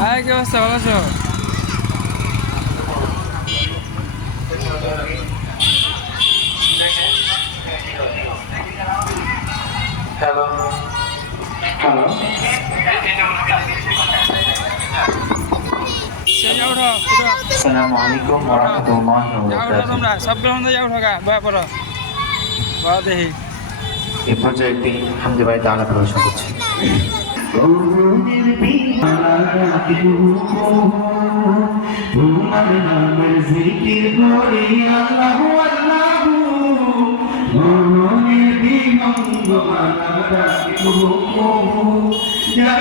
High কি অবস্থা? ভালো আছো? হ্যালো হ্যালো আসসালামু আলাইকুম ওয়া রাহমাতুল্লাহি ওয়া বারাকাতুহু তোমরা সবগুলো হন্দে যাও ঢাকা দয়া করো। বা দেখি। এই পর্যায়ে একটি হামদি ভাই দাঁড়া প্রদর্শন করছি। তোমার নামের জিকির করি আল্লাহু আল্লাহু মনের বিমঙ্গ মানা রাখিব যার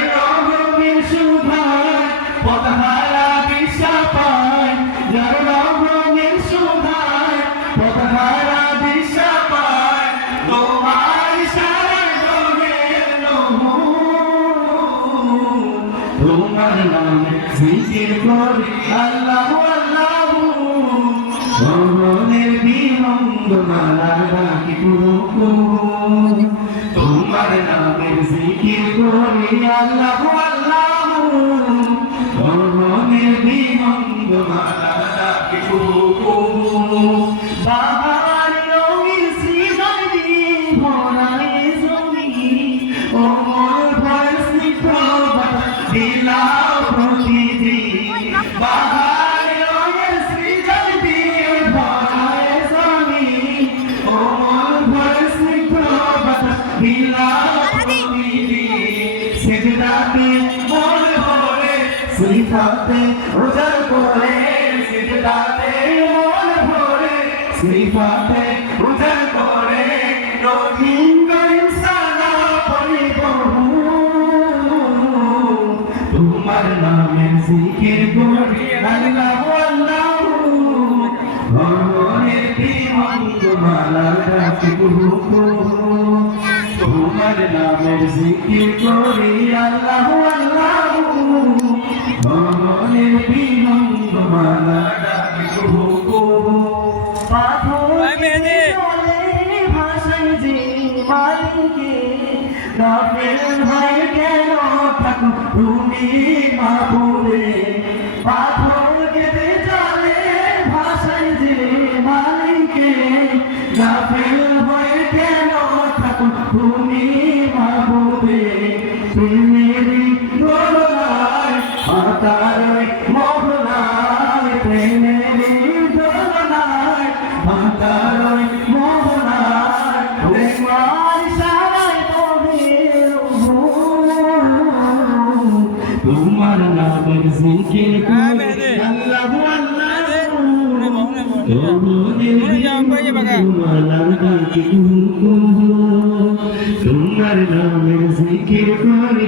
আমি আল্লাহ তোমার নামের জিকির করি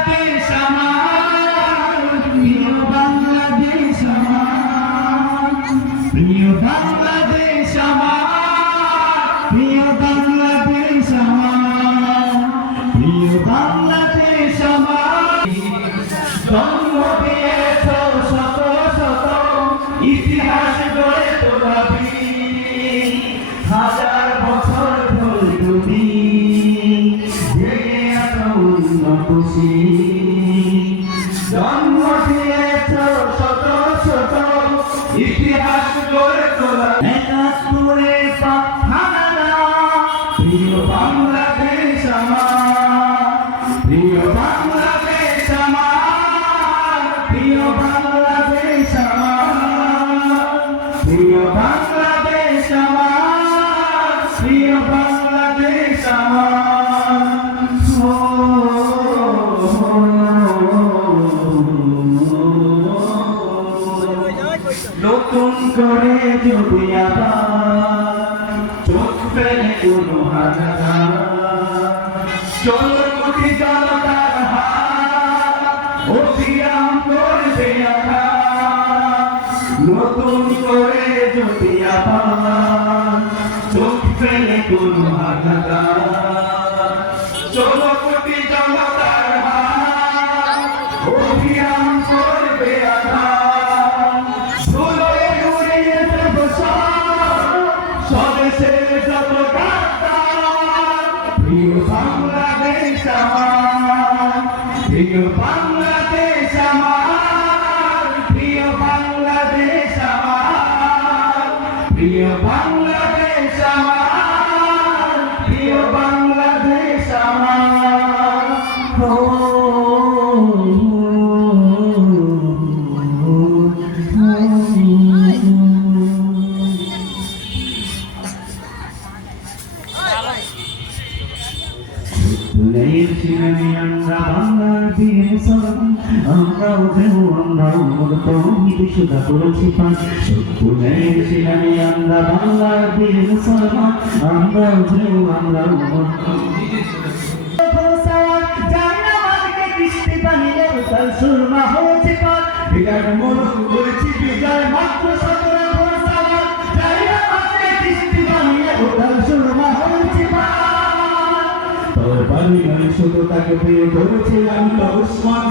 Dio parla Kurma Dada বিশুদ্ধ করেছি পান সত্যি আমরা বাংলার বীর মুসলমান আমরা যেও আমরা সুরমা হয়েছে পান বিরাট তাকে পেয়ে ধরেছিলাম উসমান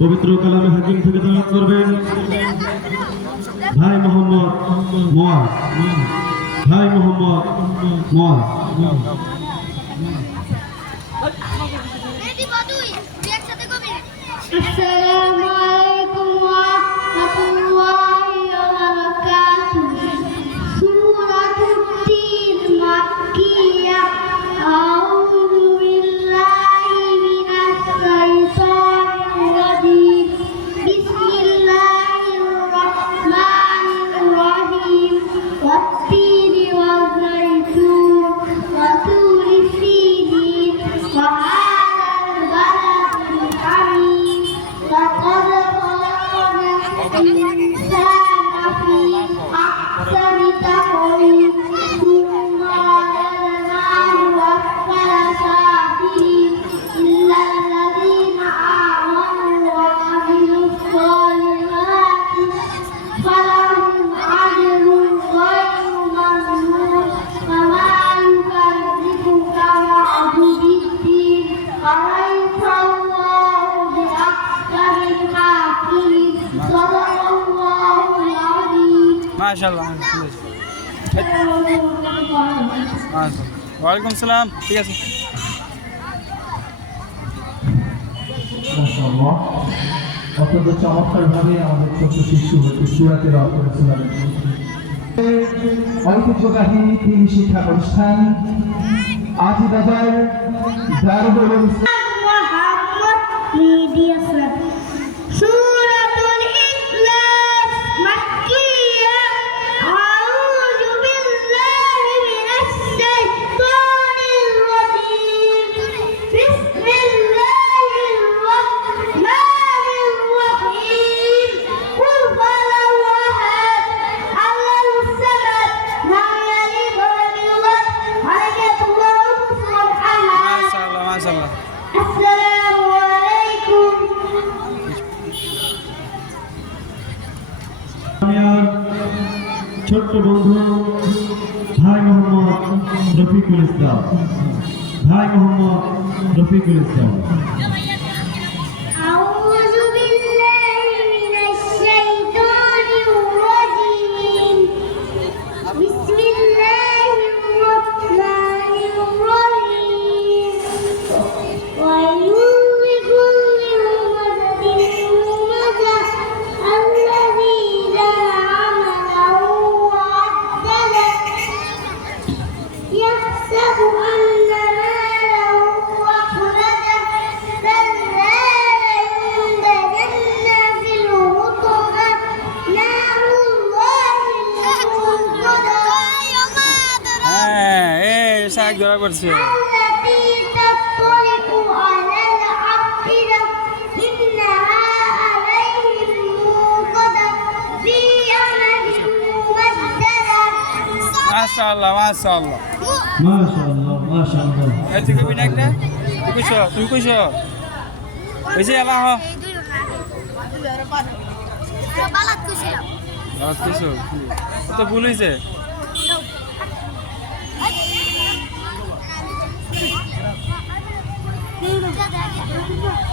পবিত্র কালামে হাকিম থেকে দান করবেন। ভাই মোহাম্মদ মোয়া ভাই মোহাম্মদ মোয়া ওয়ালাইকুম সালাম ঠিক আছে। অত্যন্ত চমৎকারভাবে আমাদের ছোট শিশু হচ্ছে সুরাতের অপরেছিলেন ঐতিহ্যবাহী তিন শিক্ষা প্রতিষ্ঠান আজি বাজার দারুল মিডিয়া Gülüş মাশাআল্লাহ। মাশাআল্লাহ মাশাআল্লাহ। এই তুই কবি একটা কইছ তুমি কইছ বালাত কইছিলাম তো ভুল হইছে?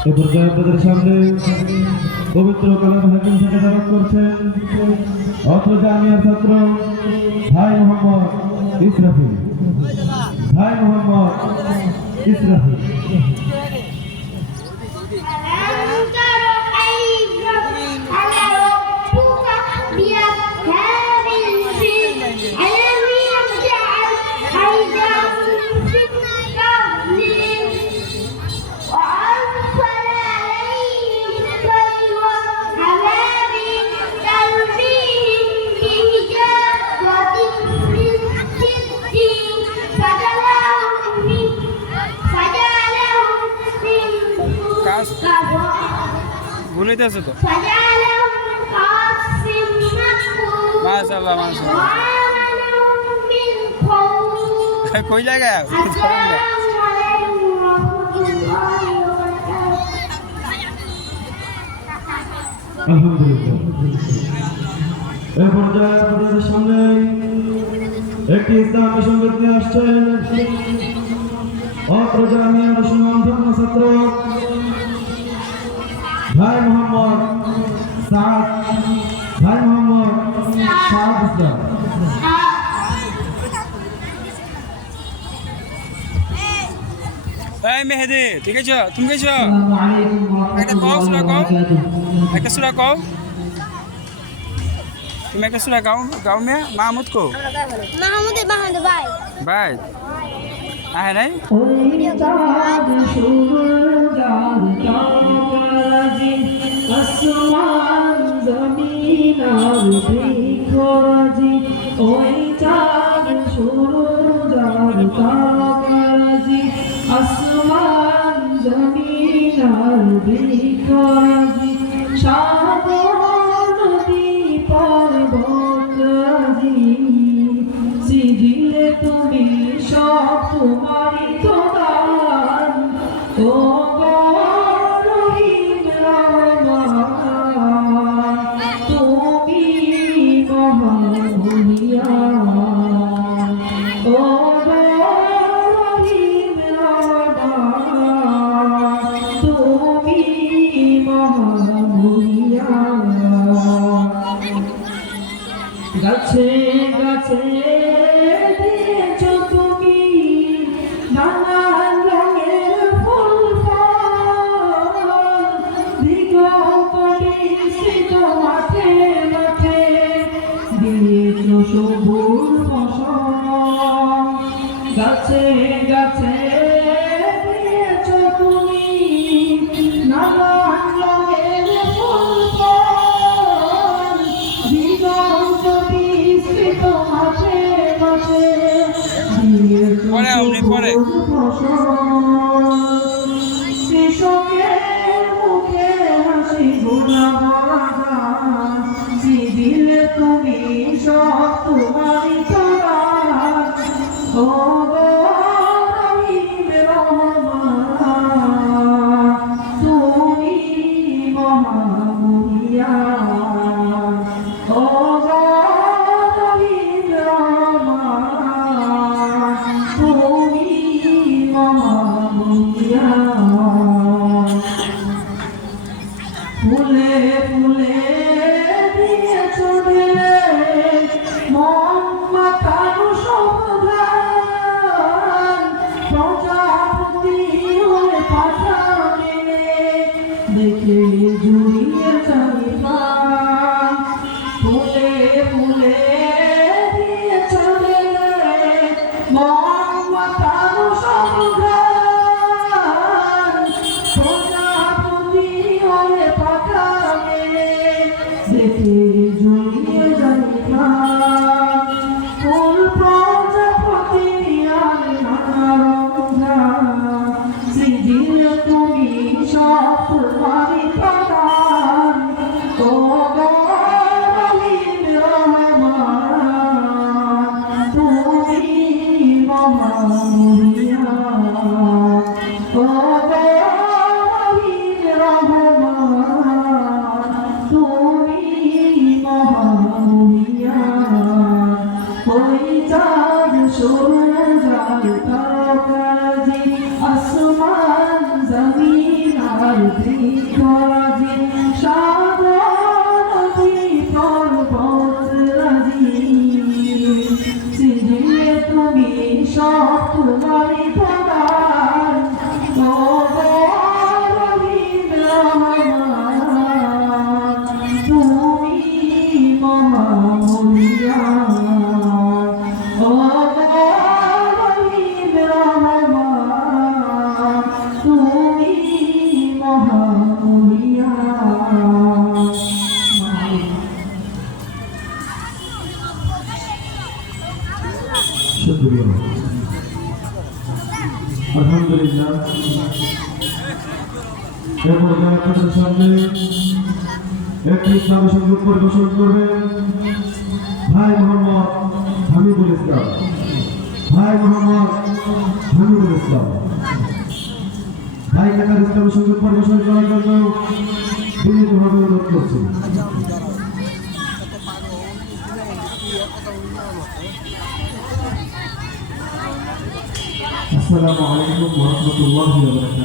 এ পর্যায়ে সামনে পবিত্র কালাম হাকিম থেকে দাঁড়াত করছেন অত্র জামিয়ার ছাত্র ভাই মোহাম্মদ ইসরাফিল। ভাই মোহাম্মদ ইসরাফিল। ভুলেতেছে তো? মাশাআল্লাহ মাশাআল্লাহ। কই জায়গায়? আলহামদুলিল্লাহ। এই পর্যায়ে আপনাদের সামনে একটি ইসলামী সংগীত নিয়ে আসছেন। অত্র জামিয়ার ছাত্র ভাই মোহাম্মদ সাদ ভাই মোহাম্মদ সাদ ইসলাম। এই মেহেদি ঠিক আছে? তুমি কইছ একটা কও সুরা কও। একটা সুরা কও। তুমি একটা সুরা গাও গাও মে মাহমুদ কো? মাহমুদ মাহমুদ ভাই ভাই আহে নাই? ওই চাঁদ সূর্যার তারাজি আসমান জমিন আর বৃক্ষরাজি। পরে পরিবেশন করবেন ভাই মোহাম্মদ হামিদুল ইসলাম। ভাই মোহাম্মদ হামিদুল ইসলাম। ভাই কাকার ইসলামের সঙ্গে পরিবেশন করার জন্য বিনীতভাবে অনুরোধ করছি। আসসালামু আলাইকুম ওয়া রাহমাতুল্লাহি ওয়া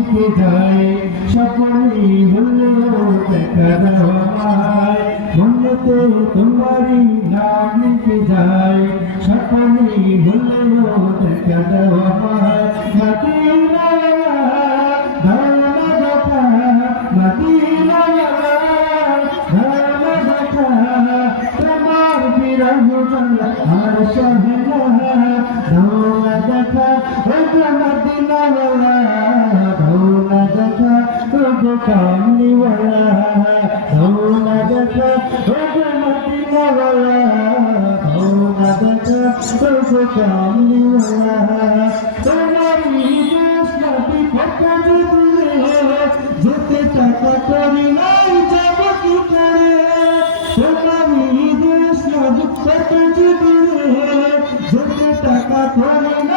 দিকে যায়। সকলেই বলল, দেখা দেওয়ায় বলতে তোমারই নাম দিকে যায়। সকলেই বলল, দেখা দেওয়া টাকা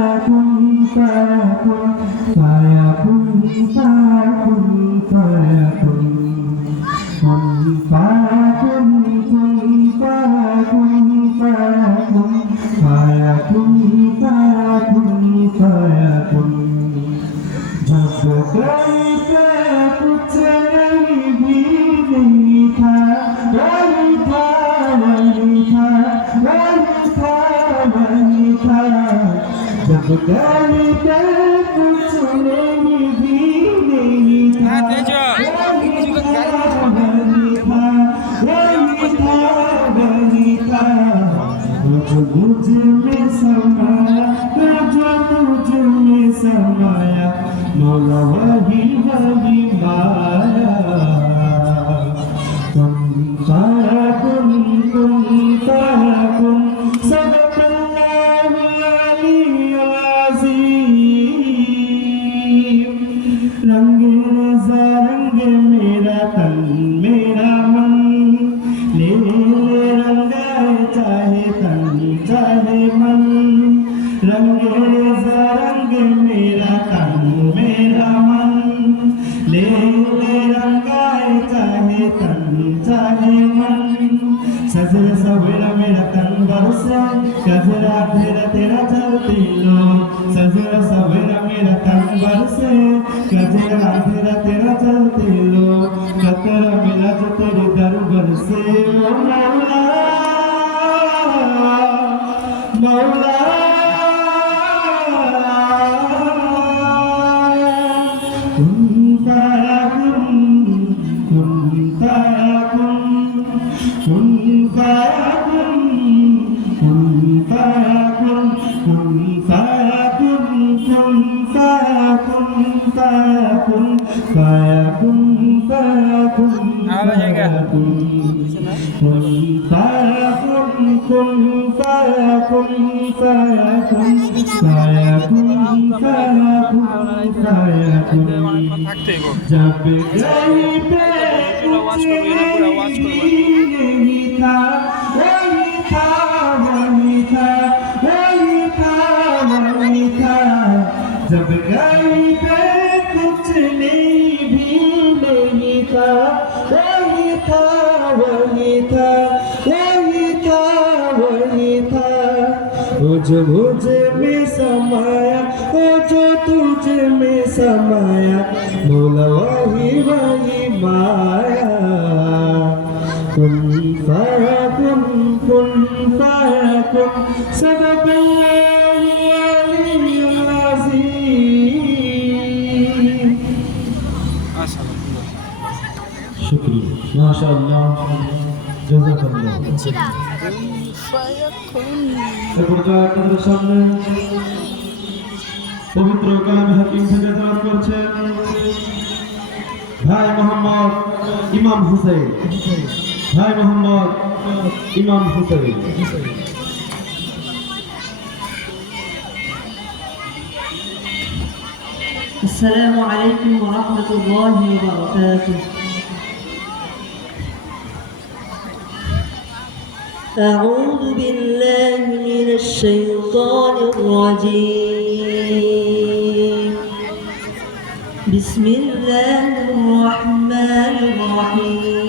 فيكن فيكن वही वही माया Sazara tera tera chautilo, sazara sabera mira tan parece, sazara tera tera chautilo, sazara mira chautilo. वही था वही था वही था जब गई पे कुछ नहीं भी नहीं था वही था वही था वही था वही था वो जो मुझ में ইনশাআল্লাহ জাযাকাল্লাহ আপনাদের সামনে। পবিত্র ভাই মোহাম্মদ ইমাম হুসাইন। ভাই মোহাম্মদ ইমাম হুসাইন। السلام عليكم ورحمة الله وبركاته أعوذ بالله من الشيطان الرجيم. بسم الله الرحمن الرحيم.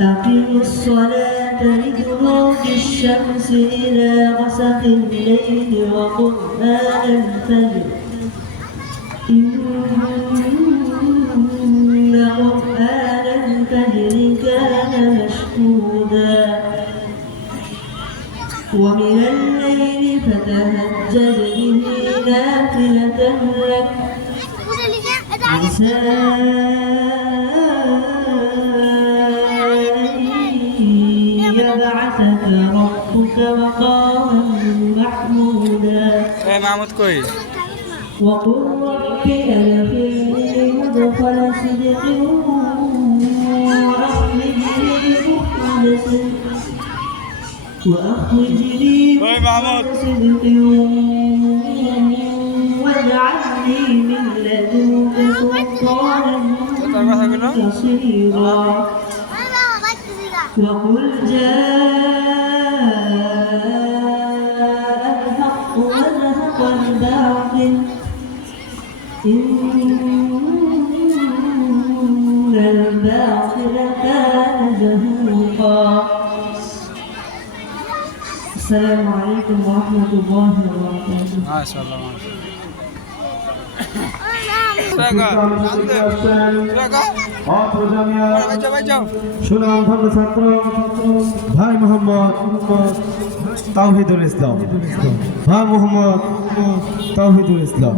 أقم الصلاة لدلوك الشمس إلى غسق الليل وقرآن الفجر. إن فهجد به نافلة لك. عسى يبعثك ربك مقاما محمودا. يا محمود كويس. وقل رب أدخلني مدخل صدق وأخرجني مخرج صدق وأخرجني من صدق واجعلني من لدنك سلطانا نصيرا وقل جاء الحق وزهق الباطل إن السلام عليكم ورحمة الله وبركاته মাশাআল্লাহ মাশাআল্লাহ অত্র জামিয়া ভাই যাও ভাই যাও সুনাম ধন্য ছাত্র ভাই মোহাম্মদ তাওহিদুল ইসলাম ভাই মোহাম্মদ তাওহিদুল ইসলাম